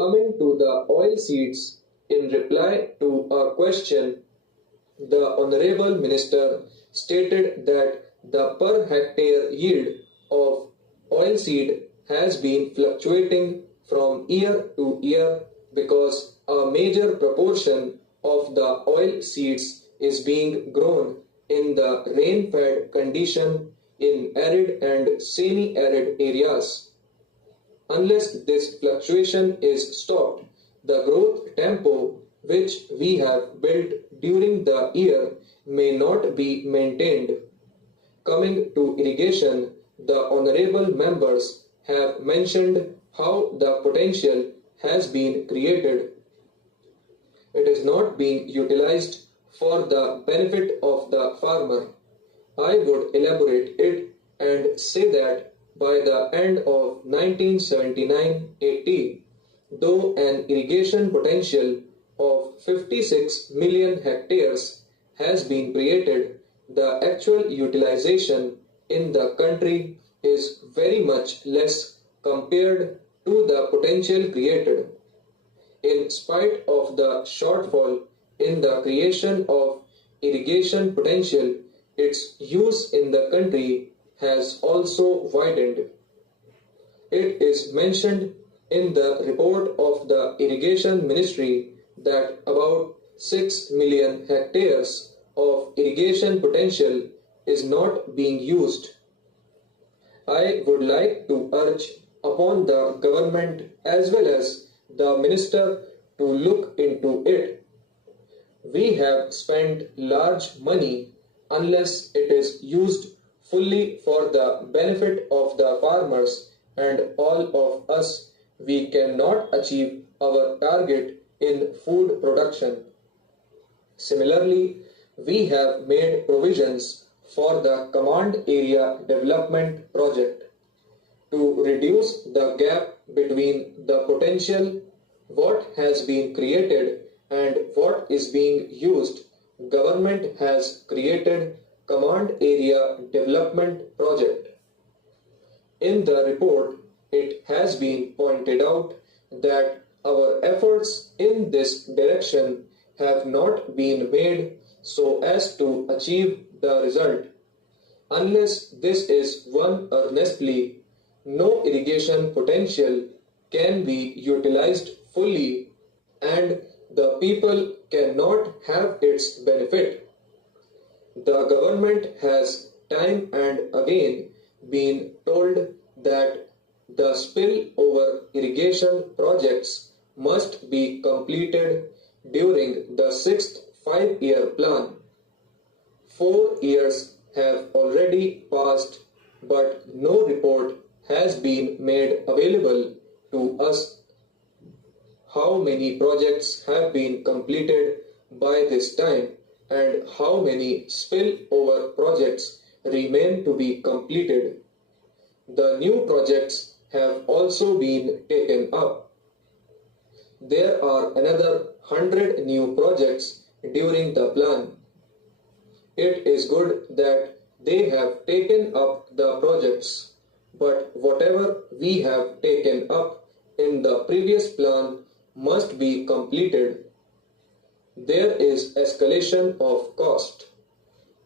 Coming to the oil seeds, in reply to a question, the Honorable Minister stated that the per hectare yield of oilseed has been fluctuating from year to year because a major proportion of the oil seeds is being grown in the rain-fed condition in arid and semi-arid areas. Unless this fluctuation is stopped, the growth tempo which we have built during the year may not be maintained. Coming to irrigation, the honorable members have mentioned how the potential has been created. It is not being utilized for the benefit of the farmer. I would elaborate it and say that by the end of 1979-80, though an irrigation potential of 56 million hectares has been created, the actual utilization in the country is very much less compared to the potential created. In spite of the shortfall in the creation of irrigation potential, its use in the country has also widened. It is mentioned in the report of the Irrigation Ministry that about 6 million hectares of irrigation potential is not being used. I would like to urge upon the government as well as the minister to look into it. We have spent large money unless it is used fully for the benefit of the farmers and all of us, we cannot achieve our target in food production. Similarly, we have made provisions for the Command Area Development Project to reduce the gap between the potential, what has been created and what is being used. Government has created Command Area Development Project. In the report, it has been pointed out that our efforts in this direction have not been made so as to achieve the result. Unless this is won earnestly, no irrigation potential can be utilized fully and the people cannot have its benefit. The government has time and again been told that the spillover irrigation projects must be completed during the 6th 5-year plan. 4 years have already passed, but no report has been made available to us. How many projects have been completed by this time and how many spillover projects remain to be completed? The new projects have also been taken up. There are another 100 new projects during the plan. It is good that they have taken up the projects, but whatever we have taken up in the previous plan must be completed. There is escalation of cost.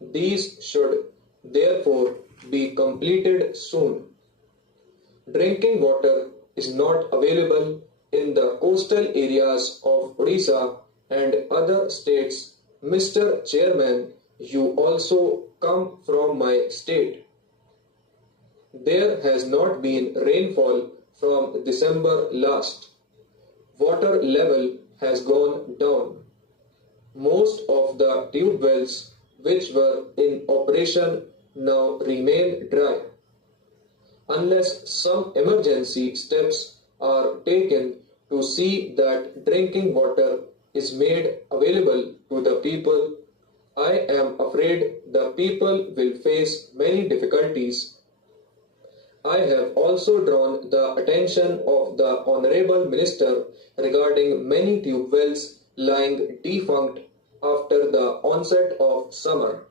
These should therefore be completed soon. Drinking water is not available in the coastal areas of Odisha and other states. Mr. Chairman, you also come from my state. There has not been rainfall from December last. Water level has gone down. Most of the tube wells which were in operation now remain dry. Unless some emergency steps are taken to see that drinking water is made available to the people, I am afraid the people will face many difficulties. I have also drawn the attention of the Honorable Minister regarding many tube wells lying defunct after the onset of summer.